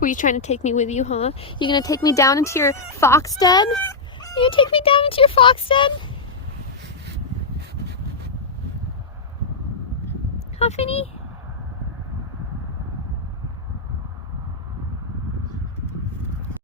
Were you trying to take me with you, huh? You gonna take me down into your fox den? You gonna take me down into your fox den? Huh, Finny?